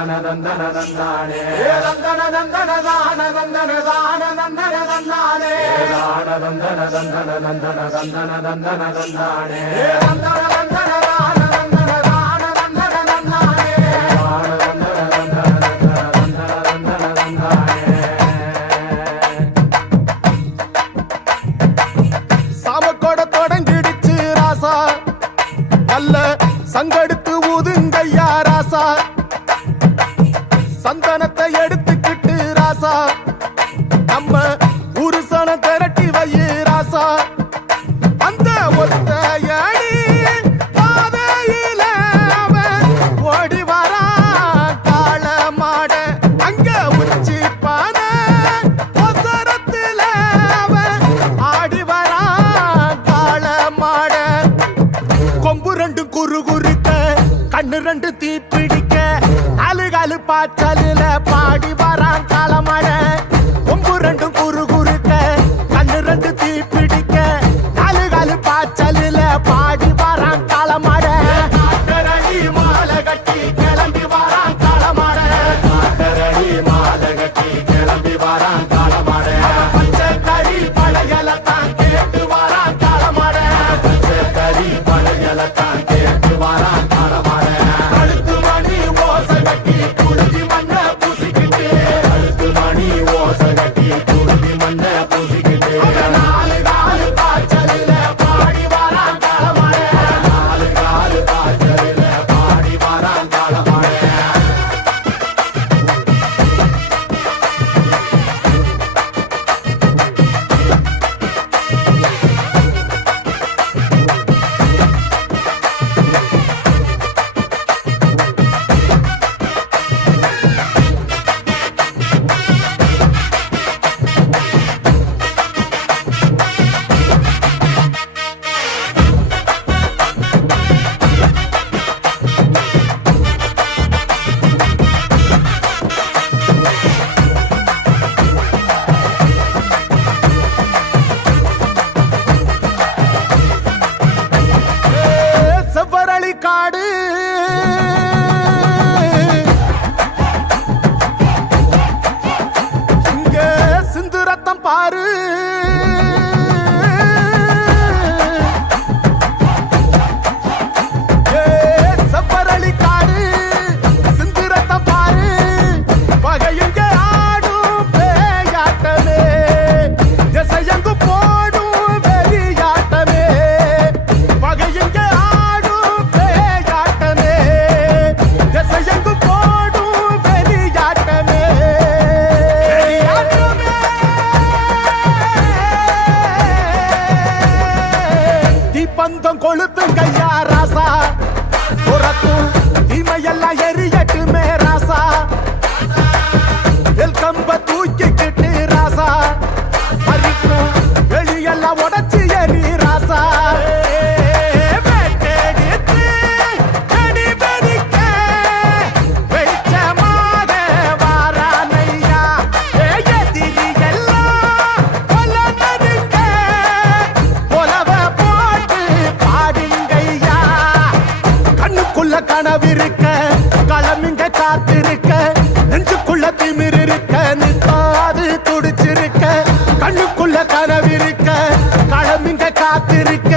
தந்தன தந்தன தந்தானே தந்தன தந்தன தான தந்தன தான தந்தன தந்தானே தான தந்தன தந்தன தந்தன தந்தன தந்தன தந்தானே தந்தன தந்தன தான தந்தன தான தந்தன தந்தானே தான தந்தன தந்தன தந்தன தந்தன தந்தானே. சாமக்கோட தொடங்கிடுச்சு ராசா நல்ல சங்கெடுத்து ஊதுங்கய்யா ராசா சந்தனத்தை எடுத்துக்கிட்டு ராசா நம்ம உருசன திரட்டி வையே ராசா அந்த ஒத்தையடி பாதையில அவன் ஓடி வரா காள மாட அங்க உச்சி பானை ஒசரத்துல அவன் ஆடி வரா காள மாட கொம்பு ரெண்டு குறு குறுக்க கண்ணு ரெண்டு தீப்பிடிக்க நாலு காலு பாய்ச்சலில பாடி வரான் காலமட கொம்பு ரெண்டு குறு குறுக்க கண்ணு ரெண்டு தீப்பிடிக்க நாலு காலு பாய்ச்சலில பாடி வரான் காலமட காட்டரடி மாலை கட்டி கிளம்பி வரான் காலமட காட்டரடி மாலை கட்டி கிளம்பி வரான் காலமட பச்சை கறி பழையலத்தான் கேட்டு வரான் காலமட பச்சை கறி பழையலத்தான் கேட்டு வரான் காலமட கழுத்து மணி ஓசை கட்டி குருதி மண்ண பூசிக்கிட்டு கழுத்து மணி ஓசை கட்டி குருதி மண்ண பூசிக்கிட்டு நாலு காலு பாய்ச்சலில பாடி வரான் காலமட நாலு காலு பாய்ச்சலில பாடி வரான் காலமட. செவ்வரளி காடு இங்க சிந்து ரத்தம் பாரு செவ்வரளி காடு சிந்து ரத்தம் பாரு பகையுங்க ஆடும் பேயாட்டமே திசையங்கு போடும் வெறியாட்டமே பகையுங்க ஆடும் பேயாட்டமே திசையங்கு போடும் வெறியாட்டமே தீப்பந்தம் கொளுத்துங்கய்யா ராசா துரத்தும் தீமையெல்லாம் எரியட்டுமே ராசா கம்ப தூக்கிக்கிட்டு ராசா பறிக்கும் வெளியெல்லாம் உடச்சி எரி ராசா வெட்டெடுத்து வெடி வெடிக்க வெளிச்சமாக வாரானையா எதிரி எல்லாம் கொல்லனதுங்க கொலவ போட்டு பாடுங்கய்யா கண்ணுக்குள்ள கனவிருக்க களமிங்க காத்திருக்க நெஞ்சுக்குள்ள திமிர் இருக்க நித்தாது துடிச்சிருக்க கண்ணுக்குள்ள கனவிருக்க களமிங்க காத்திருக்க